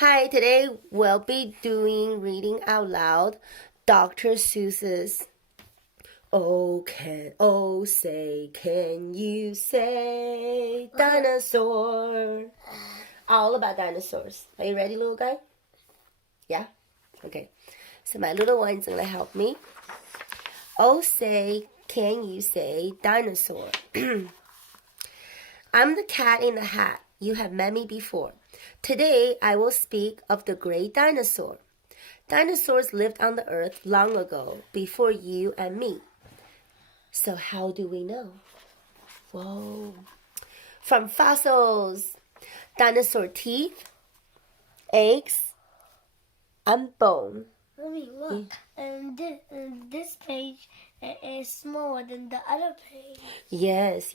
Hi, today we'll be doing reading out loud Dr. Seuss's say, can you say dinosaur? All about dinosaurs. Are you ready, little guy? Yeah? Okay. So my little one's gonna help me. Can you say dinosaur? I'm the cat in the hat. You have met me before. Today I will speak of the great dinosaur. Dinosaurs lived on the earth long ago, before you and me. So how do we know? Whoa. From fossils. Dinosaur teeth, eggs, and bone. Mommy, look. And this page is smaller than the other page. Yes.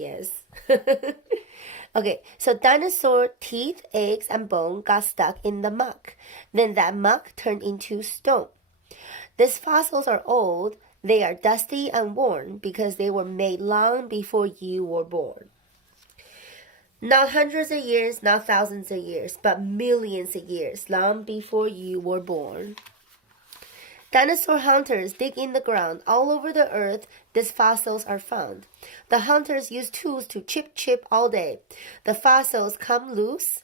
Okay, so dinosaur teeth, eggs, and bone got stuck in the muck. Then that muck turned into stone. These fossils are old. They are dusty and worn because they were made long before you were born. Not hundreds of years, not thousands of years, but millions of years, long before you were born. Dinosaur hunters dig in the ground. All over the earth, these fossils are found. The hunters use tools to chip all day. The fossils come loose,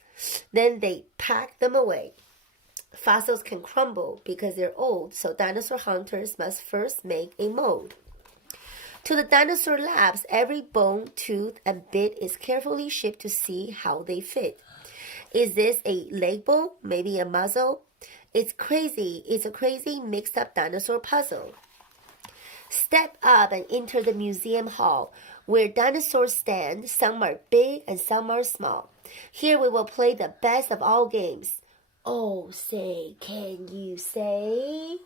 then they pack them away. Fossils can crumble because they're old, so dinosaur hunters must first make a mold. To the dinosaur labs, every bone, tooth, and bit is carefully shipped to see how they fit. Is this a leg bone? Maybe a muzzle? It's crazy. It's a crazy mixed up dinosaur puzzle. Step up and enter the museum hall where dinosaurs stand. Some are big and some are small. Here we will play the best of all games. Oh, say, can you say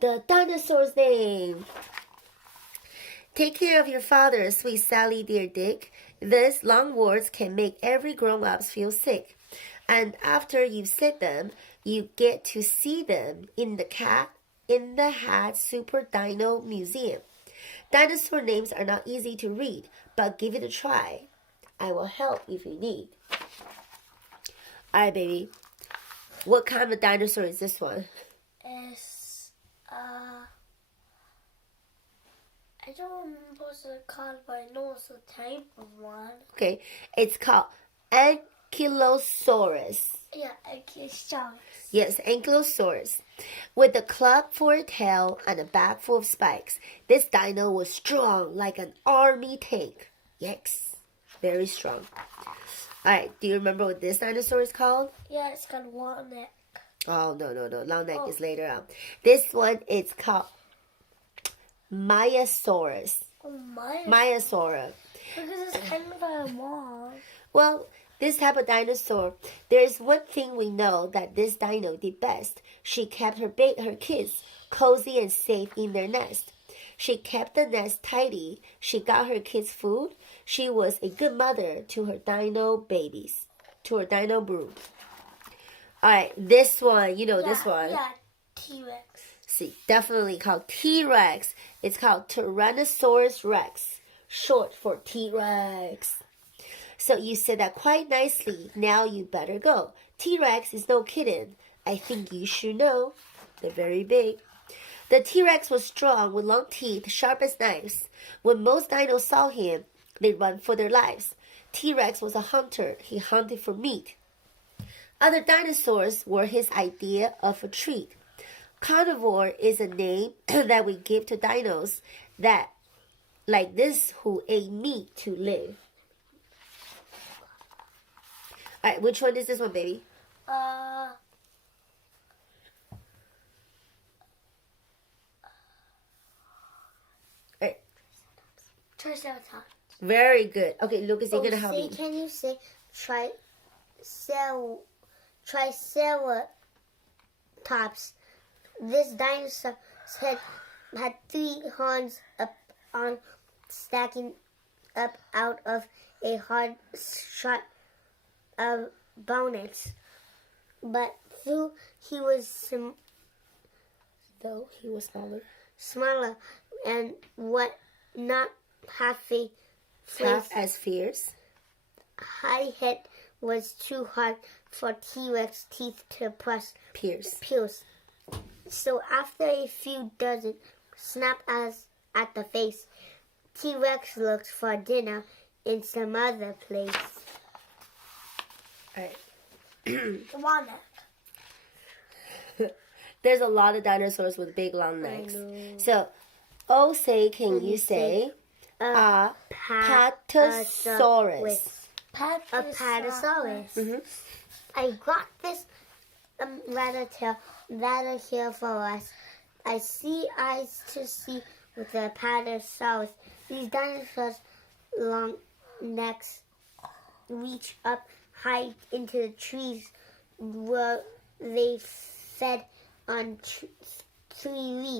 the dinosaur's name? Take care of your father, sweet Sally, dear Dick. These long words can make every grown-up feel sick. And after you've said them, you get to see them in the Cat in the Hat Super Dino Museum. Dinosaur names are not easy to read, but give it a try. I will help if you need. Alright, baby. What kind of dinosaur is this one? It's, I don't remember what it's called, but I know it's a type of one. Okay, it's called Ankylosaurus. Yeah, Ankylosaurus. Yes, Ankylosaurus. With a club for a tail and a back full of spikes, this dino was strong like an army tank. Yikes. Very strong. Alright, do you remember what this dinosaur is called? Yeah, it's got long neck. Oh, no. Long neck is later on. This one is called Maiasaurus. Oh, my. Maiasaurus. Because it's kind of a mom. Well, this type of dinosaur, there is one thing we know that this dino did best. She kept her kids cozy and safe in their nest. She kept the nest tidy. She got her kids food. She was a good mother to her dino babies, to her dino brood. Alright, this one, this one. Yeah, T-Rex. See, definitely called T-Rex. It's called Tyrannosaurus Rex, short for T-Rex. So you said that quite nicely. Now you better go. T-Rex is no kitten. I think you should know. They're very big. The T-Rex was strong with long teeth, sharp as knives. When most dinos saw him, they'd run for their lives. T-Rex was a hunter. He hunted for meat. Other dinosaurs were his idea of a treat. Carnivore is a name that we give to dinos that, like this, who ate meat to live. Alright, which one is this one, baby? Alright. Triceratops. Very good. Okay, Lucas, you're gonna help me. Can you say Triceratops? This dinosaur's head had 3 horns stacking up out of a hard shot of bones. But though he was smaller and not half as fierce, high head was too hard for T-Rex teeth to pierce. So after a few dozen snap at the face, T-Rex looked for dinner in some other place. All right. Walnut. There's a lot of dinosaurs with big long necks. So, oh, say, can you say a Patasaurus? A Patasaurus. I got this ladder here for us. I see eyes to see with the Patasaurus. These dinosaurs' long necks reach up high into the trees where they fed on Green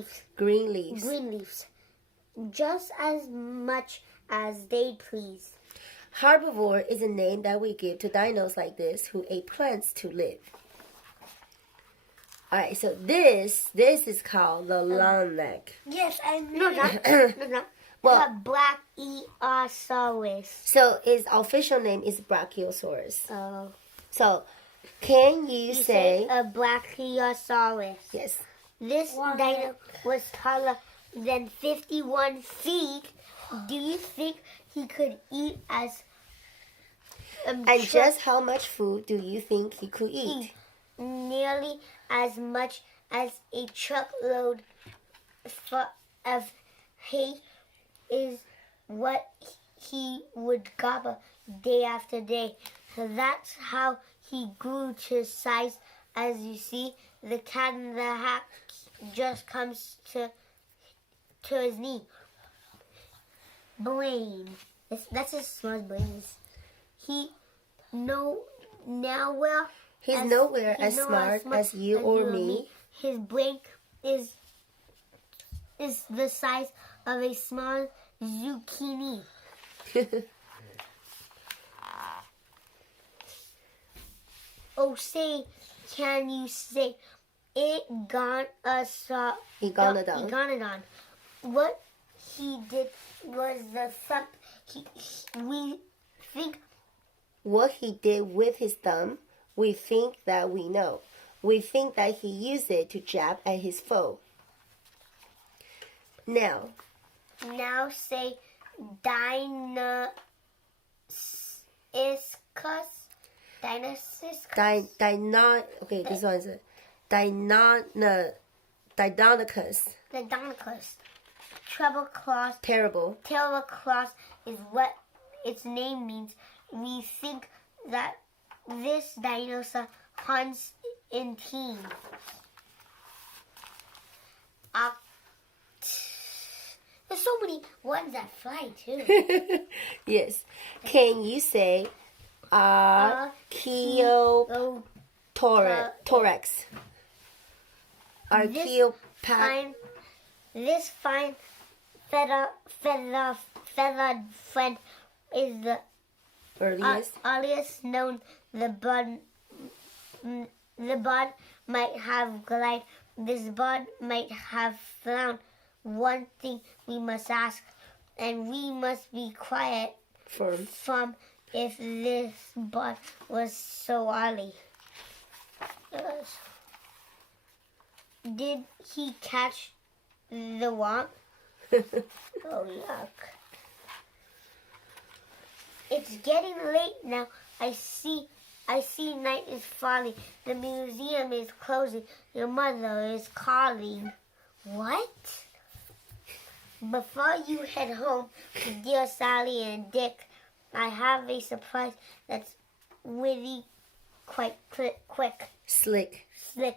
leaves. Just as much as they please. Herbivore is a name that we give to dinos like this who ate plants to live. All right, so this is called the long neck. Yes, I know. No. Well, The Brachiosaurus. so its official name is Brachiosaurus. Oh. So, can you say a Brachiosaurus? yes? This dino was taller than 51 feet. Do you think he could eat as And just how much food do you think he could eat? Nearly as much as a truckload of hay is what he would gobble day after day. So that's how he grew to size. As you see, the Cat in the Hat just comes to his knee. Brain. That's as smart as brain is. He's nowhere as smart as you or me. His brain is the size of a small zucchini. Oh, say, can you say Iguanodon? What he did was the thump. We think what he did with his thumb, we think that we know. We think that he used it to jab at his foe. Now say Dinosaurus. Okay, this one is Deinonychus. Deinonychus. Terrible claws is what its name means. We think that this dinosaur hunts in teams. There's so many ones that fly too. Yes. Can you say Archaeopteryx? This fine feathered friend is the earliest known. The bird might have glided. This bird might have flown. One thing we must ask, and we must be quiet from if this bird was so early. Did he catch the worm? Oh, look. It's getting late now. I see night is falling. The museum is closing. Your mother is calling. What? Before you head home, dear Sally and Dick, I have a surprise that's really quite quick. Slick. The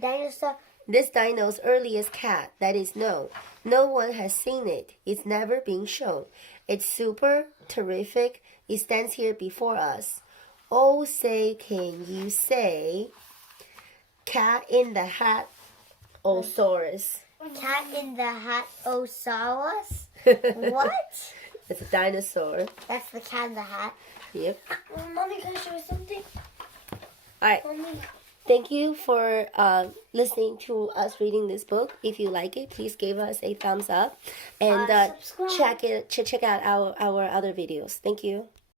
dinosaur. This dino's earliest cat that is known. No one has seen it. It's never been shown. It's super terrific. It stands here before us. Oh, say, can you say Cat in the Hat Osaurus? Cat in the Hat Osaurus? What? It's a dinosaur. That's the Cat in the Hat. Yep. Mommy, can I show you something? All right. Mommy. Thank you for listening to us reading this book. If you like it, please give us a thumbs up and check out our other videos. Thank you.